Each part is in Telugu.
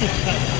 ハハハハ!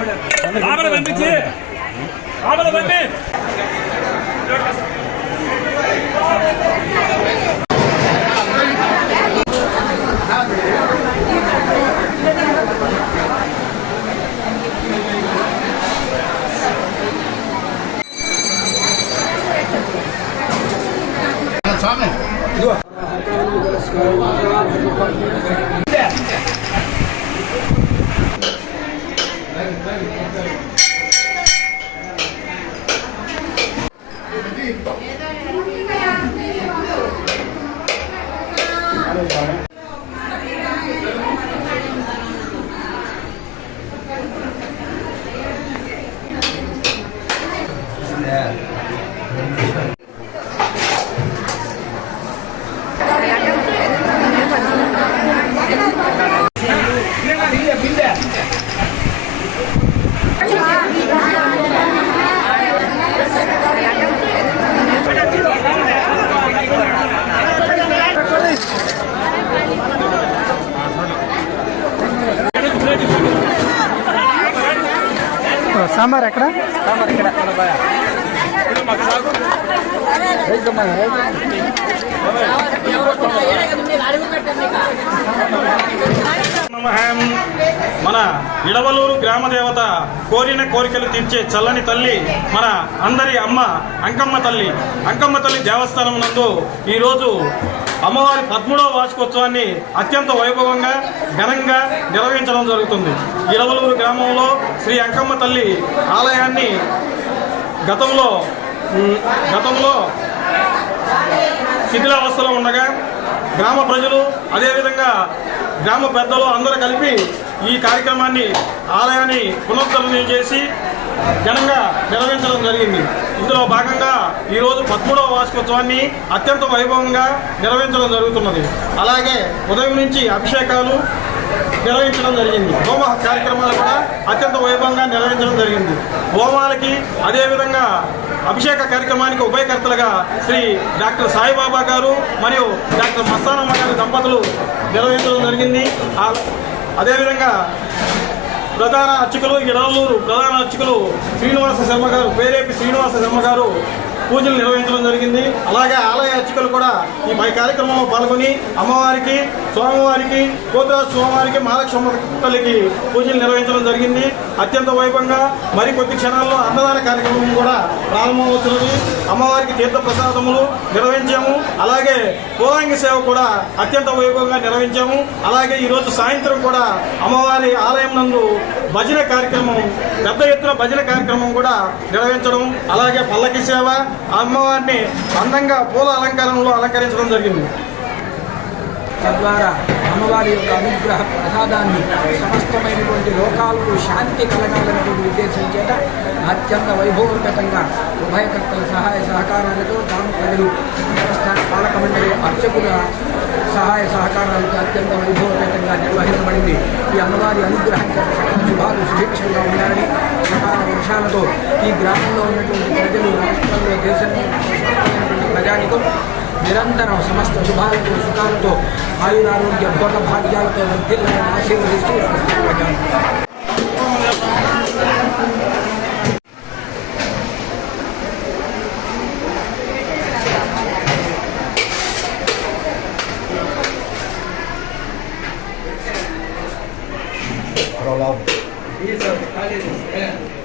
ఆమెను పంపించి ఆమెను పంపి 아, 네. 네. సాంబార్ ఎక్కడ సాంబార్ ఇక్కడ మన ఇడవలూరు గ్రామదేవత కోరిన కోరికలు తీర్చే చల్లని తల్లి మన అందరి అమ్మ అంకమ్మ తల్లి. అంకమ్మ తల్లి దేవస్థానం నందు ఈరోజు అమ్మవారి పదమూడవ వార్షికోత్సవాన్ని అత్యంత వైభవంగా ఘనంగా నిర్వహించడం జరుగుతుంది. ఇడవలూరు గ్రామంలో శ్రీ అంకమ్మ తల్లి ఆలయాన్ని గతంలో గతంలో శిథిలావస్థలో ఉండగా గ్రామ ప్రజలు అదేవిధంగా గ్రామ పెద్దలు అందరూ కలిపి ఈ కార్యక్రమాన్ని ఆలయాన్ని పునరుద్ధరణ చేసి ఘనంగా నిర్వహించడం జరిగింది. ఇందులో భాగంగా ఈరోజు పదమూడవ వార్షికోత్సవాన్ని అత్యంత వైభవంగా నిర్వహించడం జరుగుతున్నది. అలాగే ఉదయం నుంచి అభిషేకాలు నిర్వహించడం జరిగింది. హోమ కార్యక్రమాలు కూడా అత్యంత వైభవంగా నిర్వహించడం జరిగింది. హోమాలకి అదేవిధంగా అభిషేక కార్యక్రమానికి ఉభయకర్తలుగా శ్రీ డాక్టర్ సాయిబాబా గారు మరియు డాక్టర్ మస్తానమ్మ గారి దంపతులు నిర్వహించడం జరిగింది. అదేవిధంగా ప్రధాన అర్చకులు ఇడవలూరు ప్రధాన అర్చకులు శ్రీనివాస శర్మ గారు పేరేపి శ్రీనివాస శర్మ గారు పూజలు నిర్వహించడం జరిగింది. అలాగే ఆలయ అర్చకులు కూడా ఈ కార్యక్రమంలో పాల్గొని అమ్మవారికి స్వామివారికి కోతుల స్వామివారికి మహాలక్ష్మ పూజలు నిర్వహించడం జరిగింది. అత్యంత వైభవంగా మరి కొద్ది క్షణాల్లో అన్నదాన కార్యక్రమం కూడా ప్రారంభమవుతున్నది. అమ్మవారికి తీర్థ ప్రసాదములు నిర్వహించాము. అలాగే పూలాంగి సేవ కూడా అత్యంత వైభవంగా నిర్వహించాము. అలాగే ఈరోజు సాయంత్రం కూడా అమ్మవారి ఆలయం నందు భజన కార్యక్రమం పెద్ద ఎత్తున భజన కార్యక్రమం కూడా నిర్వహించడం అలాగే పల్లకి సేవ అమ్మవారిని అందంగా పూల అలంకారంలో అలంకరించడం జరిగింది. తద్వారా అమ్మవారి యొక్క అనుగ్రహ ప్రసాదాన్ని సమస్తమైనటువంటి లోకాలకు శాంతి కలగాలనేటువంటి ఉద్దేశం చేత అత్యంత వైభవపేతంగా ఉభయకర్తల సహాయ సహకారాలతో తాము ప్రజలు దేవస్థాన పాలక మండలి అర్చకుల సహాయ సహకారాలతో అత్యంత వైభవపేతంగా నిర్వహించబడింది. ఈ అమ్మవారి అనుగ్రహం చేత శుభాలు సుభిక్షంగా ఉండాలని సకాల వర్షాలతో ఈ గ్రామంలో ఉన్నటువంటి ప్రజలు రాష్ట్రంలో దేశంలో ప్రజానికం निरंतर समस्त शुभाल सुखाल आयु आरोग्य गोट भाग्यों को वृद्धि आशीर्वदिस्ट Yeah.